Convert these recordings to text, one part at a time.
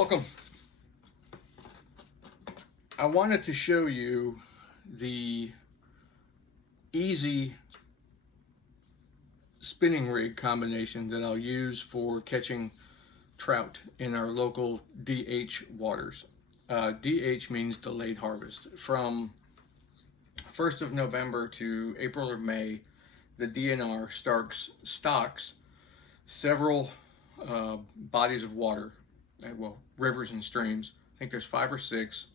Welcome. I wanted to show you the easy spinning rig combination that I'll use for catching trout in our local DH waters. DH means delayed harvest. From 1st of November to April or May, the DNR stocks several bodies of water, well, rivers and streams. I think there's 5 or 6,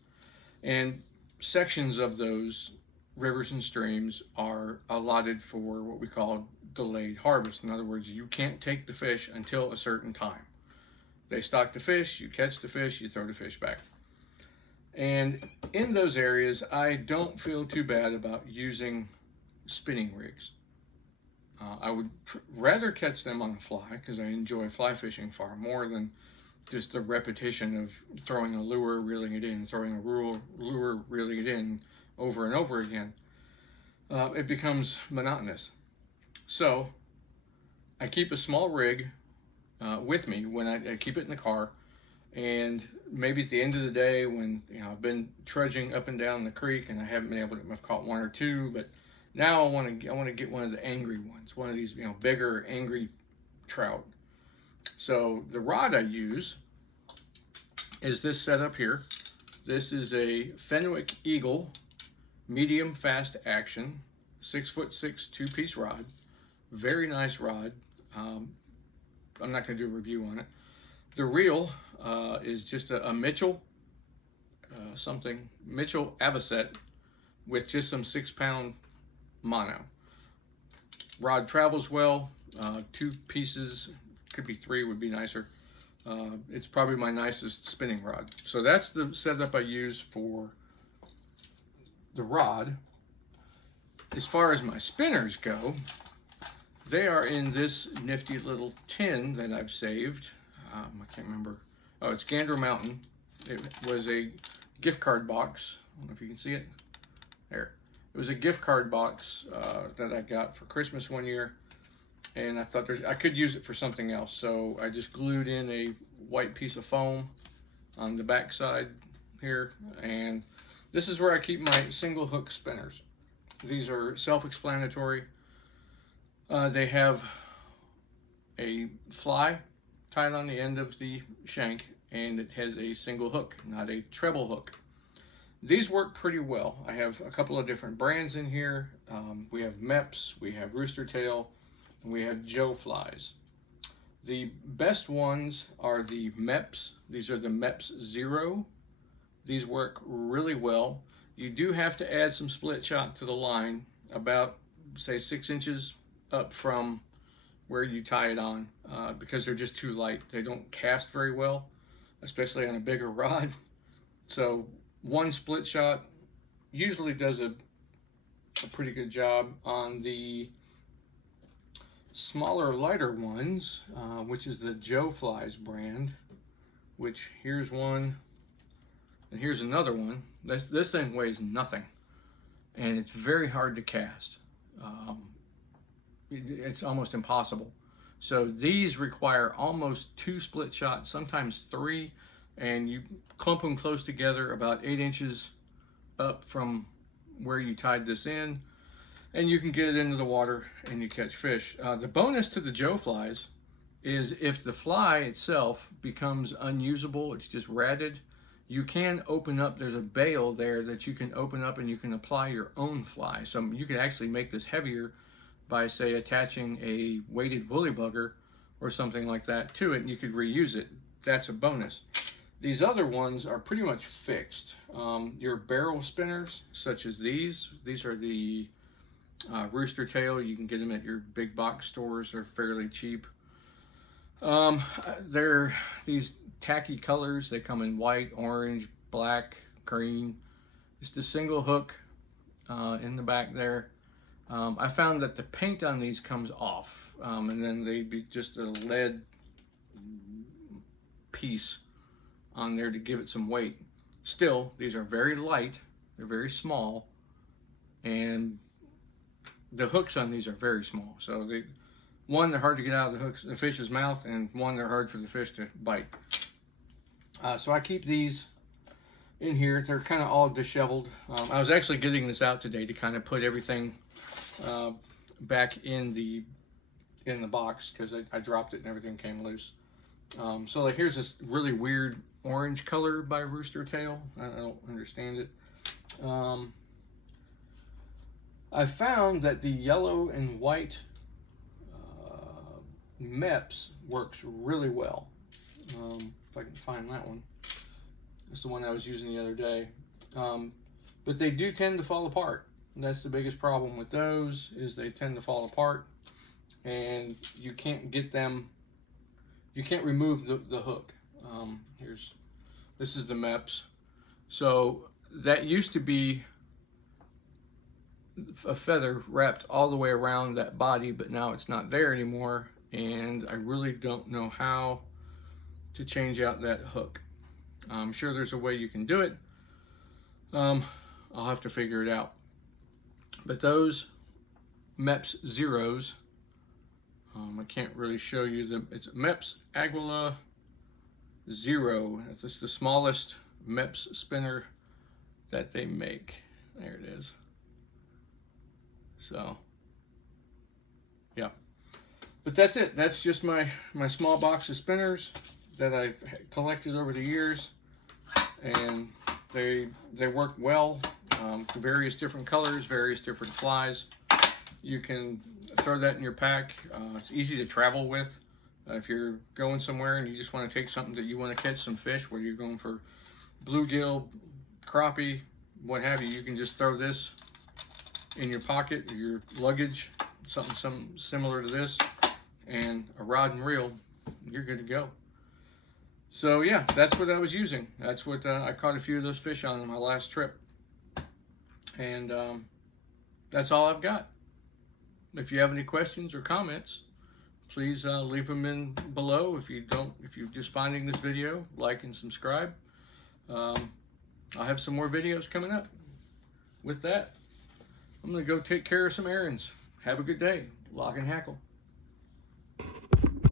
and sections of those rivers and streams are allotted for what we call delayed harvest. In other words, you can't take the fish until a certain time. They stock the fish, you catch the fish, you throw the fish back. And in those areas, I don't feel too bad about using spinning rigs. I would rather catch them on a fly because I enjoy fly fishing far more than just the repetition of throwing a lure, reeling it in, throwing a lure, reeling it in over and over again. It becomes monotonous. So I keep a small rig with me when I keep it in the car, and maybe at the end of the day when I've been trudging up and down the creek and I haven't been able to, I've caught 1 or 2, but now I want to get one of the angry ones, one of these bigger angry trout. So the rod I use is this setup here. This is a Fenwick Eagle medium fast action 6'6" 2-piece rod. Very nice rod. I'm not going to do a review on it. The reel is just a Mitchell Mitchell Avocet with just some 6-pound mono. Rod travels well. 2 pieces, could be 3, would be nicer. It's probably my nicest spinning rod. So that's the setup I use for the rod. As far as my spinners go, they are in this nifty little tin that I've saved. I can't remember. Oh, it's Gander Mountain. It was a gift card box. I don't know if you can see it. There. It was a gift card box that I got for Christmas one year, and I thought I could use it for something else. So I just glued in a white piece of foam on the back side here, and this is where I keep my single hook spinners. These are self-explanatory. They have a fly tied on the end of the shank, and it has a single hook, not a treble hook. These work pretty well. I have a couple of different brands in here. We have Meps, we have Rooster Tail, and we have Joe flies. The best ones are the Meps. These are the Meps Zero. These work really well. You do have to add some split shot to the line, about say 6 inches up from where you tie it on, because they're just too light. They don't cast very well, especially on a bigger rod. So 1 split shot usually does a pretty good job. On the smaller, lighter ones, which is the Joe Flies brand, which here's one and here's another one. This thing weighs nothing, and it's very hard to cast. It's almost impossible. So these require almost 2 split shots, sometimes 3, and you clump them close together about 8 inches up from where you tied this in, and you can get it into the water and you catch fish. The bonus to the Joe flies is if the fly itself becomes unusable, it's just ratted, you can open up, there's a bail there that you can open up and you can apply your own fly. So you can actually make this heavier by, say, attaching a weighted woolly bugger or something like that to it, and you could reuse it. That's a bonus. These other ones are pretty much fixed. Your barrel spinners, such as these are the Rooster Tail. You can get them at your big box stores. They're fairly cheap. They're these tacky colors. They come in white, orange, black, green. Just a single hook in the back there. I found that the paint on these comes off, and then they'd be just a lead piece on there to give it some weight. Still, these are very light, they're very small, and the hooks on these are very small. So they're hard to get out of the fish's mouth, and 1, they're hard for the fish to bite. So I keep these in here. They're kind of all disheveled. I was actually getting this out today to kind of put everything back in the box because I dropped it and everything came loose. So like here's this really weird orange color by Rooster Tail. I don't understand it. I found that the yellow and white MEPS works really well. If I can find that one. That's the one I was using the other day. But they do tend to fall apart. That's the biggest problem with those, is they tend to fall apart, and you can't get them, you can't remove the hook. This is the MEPS. So that used to be a feather wrapped all the way around that body, but now it's not there anymore, and I really don't know how to change out that hook. I'm sure there's a way you can do it. I'll have to figure it out. But those MEPS Zeros, I can't really show you them. It's MEPS Aguila Zero. It's the smallest MEPS spinner that they make. There it is. So, yeah. But that's it. That's just my small box of spinners that I've collected over the years, and they work well. Various different colors, various different flies. You can throw that in your pack. It's easy to travel with. If you're going somewhere and you just want to take something that you want to catch some fish, whether you're going for bluegill, crappie, what have you, you can just throw this in your pocket or your luggage, something similar to this, and a rod and reel, you're good to go. So yeah, that's what I was using. That's what I caught a few of those fish on my last trip. And that's all I've got. If you have any questions or comments, please leave them in below. If you're just finding this video, like and subscribe. I'll have some more videos coming up. With that, I'm gonna go take care of some errands. Have a good day. Lock and Hackle.